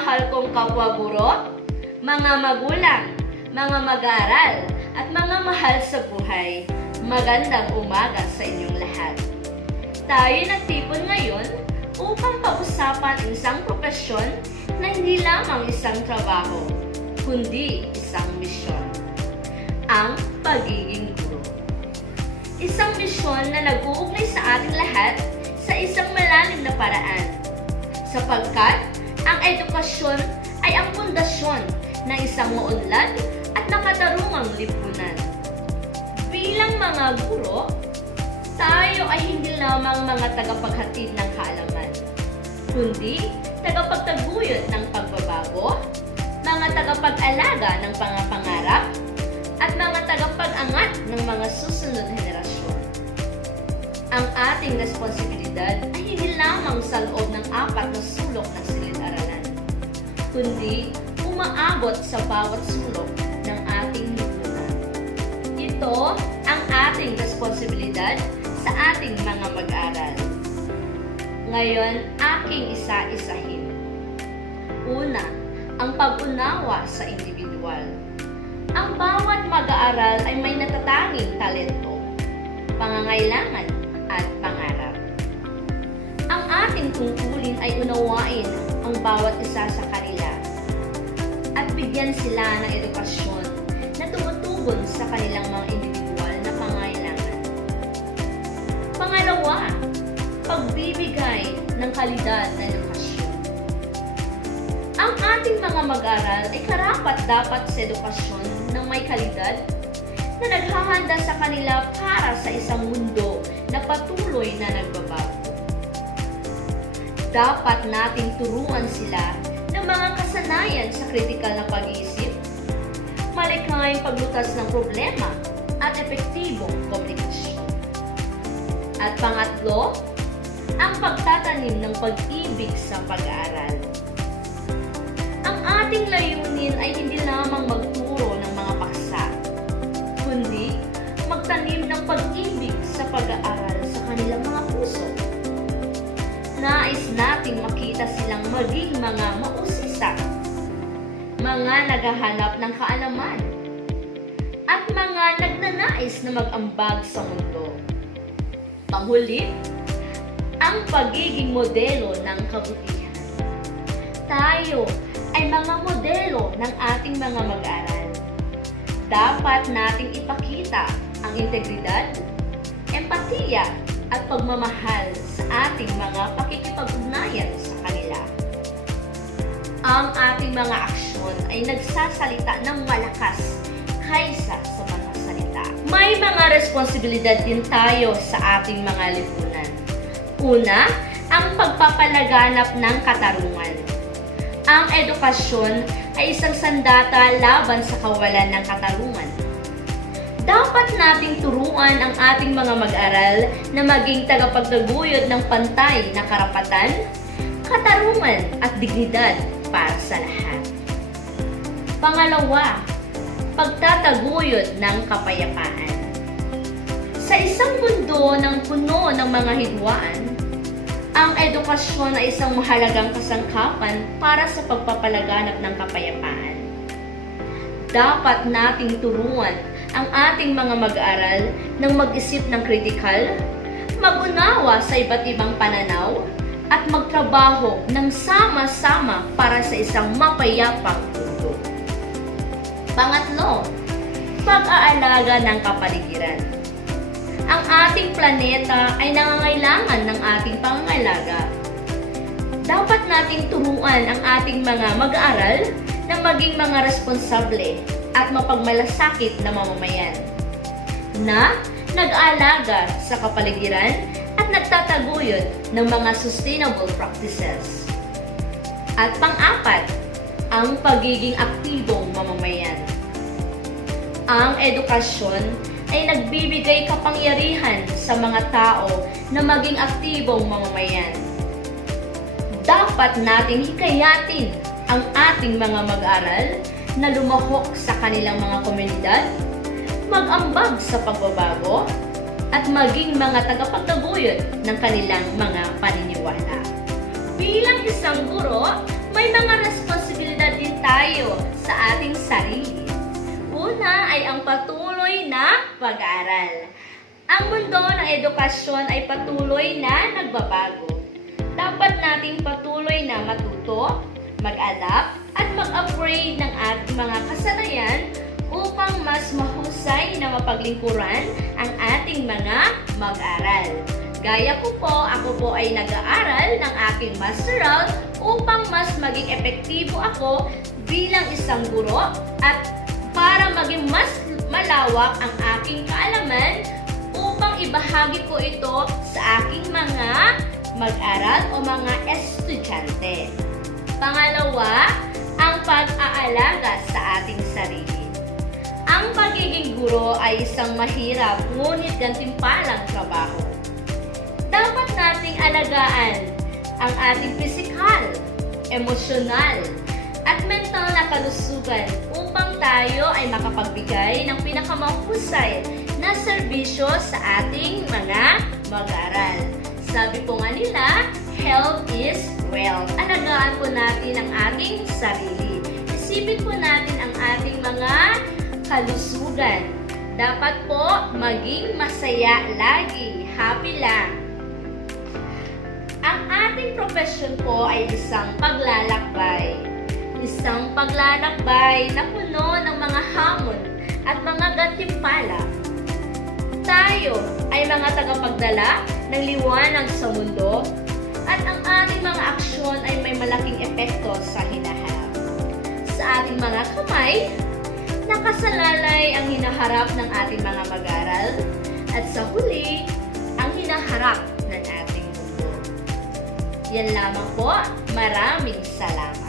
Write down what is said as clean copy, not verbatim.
mahal kong kapwa guro, mga magulang, mga mag-aaral, at mga mahal sa buhay, magandang umaga sa inyong lahat. Tayo nagtipon ngayon upang pag-usapan ang isang propesyon na hindi lamang isang trabaho, kundi isang misyon. Ang pagiging guro. Isang misyon na nag-uugnay sa ating lahat sa isang malalim na paraan, sapagkat ang edukasyon ay ang pundasyon ng isang maunlad at nakatarungang lipunan. Bilang mga guro, tayo ay hindi lamang mga tagapaghatid ng kaalaman, kundi tagapagtaguyod ng pagbabago, mga tagapag-alaga ng pangapangarap, at mga tagapag-angat ng mga susunod na henerasyon. Ang ating responsibilidad ay hindi lamang sa loob ng 4 na sulok ng silid-aralan, kundi umaabot sa bawat sulok ng ating lipunan. Ito ang ating responsibilidad sa ating mga mag-aral. Ngayon, aking isa-isahin. Una, ang pag-unawa sa individual. Ang bawat mag-aaral ay may natatanging talento, pangangailangan, at pangarap. Ang ating tungkulin ay unawain ang bawat isa sa kanila at bigyan sila ng edukasyon na tumutugon sa kanilang mga individual na pangangailangan. Pangalawa, pagbibigay ng kalidad na edukasyon. Ang ating mga mag-aral ay karapat-dapat sa edukasyon ng may kalidad na naghahanda sa kanila para sa isang mundo na patuloy na nagbabago. Dapat nating turuan sila ng mga kasanayan sa kritikal na pag-iisip, malikhaing paglutas ng problema, at epektibong komunikasyon. At pangatlo, ang pagtatanim ng pag-ibig sa pag-aaral. Ang ating layunin ay hindi lamang magturo ng mga paksa, kundi magtanim ng pag-ibig sa pag-aaral sa kanilang mga puso. Nais nating makita silang maging mga mausisa, mga naghahanap ng kaalaman, at mga nagnanais na mag-ambag sa mundo. Panghuli, ang pagiging modelo ng kabutihan. Tayo ay mga modelo ng ating mga mag-aaral. Dapat nating ipakita ang integridad, empatiya, at pagmamahal sa ating mga pakikipag-ugnayan sa kanila. Ang ating mga aksyon ay nagsasalita ng malakas kaysa sa mga salita. May mga responsibilidad din tayo sa ating mga lipunan. Una, ang pagpapalaganap ng katarungan. Ang edukasyon ay isang sandata laban sa kawalan ng katarungan. Dapat nating turuan ang ating mga mag-aral na maging tagapagtaguyod ng pantay na karapatan, katarungan, at dignidad para sa lahat. Pangalawa, pagtataguyod ng kapayapaan. Sa isang mundo ng puno ng mga hidwaan, ang edukasyon ay isang mahalagang kasangkapan para sa pagpapalaganap ng kapayapaan. Dapat nating turuan ang ating mga mag-aaral ng mag-isip ng kritikal, mag-unawa sa iba't ibang pananaw, at magtrabaho ng sama-sama para sa isang mapayapang mundo. Pangatlo, pag-aalaga ng kapaligiran. Ang ating planeta ay nangangailangan ng ating pangangalaga. Dapat nating turuan ang ating mga mag-aaral na maging mga responsable at mapagmalasakit na mamamayan na nag-aalaga sa kapaligiran at nagtataguyod ng mga sustainable practices. At pang-apat, ang pagiging aktibong mamamayan. Ang edukasyon ay nagbibigay kapangyarihan sa mga tao na maging aktibong mamamayan. Dapat nating hikayatin ang ating mga mag-aral na lumahok sa kanilang mga komunidad, mag-ambag sa pagbabago, at maging mga tagapagtaguyod ng kanilang mga paniniwala. Bilang isang guro, may mga responsibilidad pag-aaral. Ang mundo ng edukasyon ay patuloy na nagbabago. Dapat nating patuloy na matuto, mag-adapt, at mag-upgrade ng ating mga kasanayan upang mas mahusay na mapaglingkuran ang ating mga mag-aral. Gaya ko po, ako po ay nag-aaral ng aking masteral upang mas maging epektibo ako bilang isang guro at para maging mas malawak ang aking kaalaman upang ibahagi ko ito sa aking mga mag-aral o mga estudyante. Pangalawa, ang pag-aalaga sa ating sarili. Ang pagiging guro ay isang mahirap ngunit gantimpalang trabaho. Dapat nating alagaan ang ating pisikal, emosyonal, at mental na kalusugan upang tayo ay makapagbigay ng pinakamahusay na serbisyo sa ating mga mag-aaral. Sabi po nga nila, health is wealth. Alagaan po natin ang ating sarili. Isipin po natin ang ating mga kalusugan. Dapat po maging masaya lagi. Happy lang. Ang ating profession po ay isang paglalakbay. Isang paglalakbay na puno ng mga hamon at mga gantimpala. Tayo ay mga tagapagdala ng liwanag sa mundo at ang ating mga aksyon ay may malaking epekto sa hinaharap. Sa ating mga kamay, nakasalalay ang hinaharap ng ating mga mag-aral at sa huli, ang hinaharap ng ating mundo. Yan lamang po. Maraming salamat.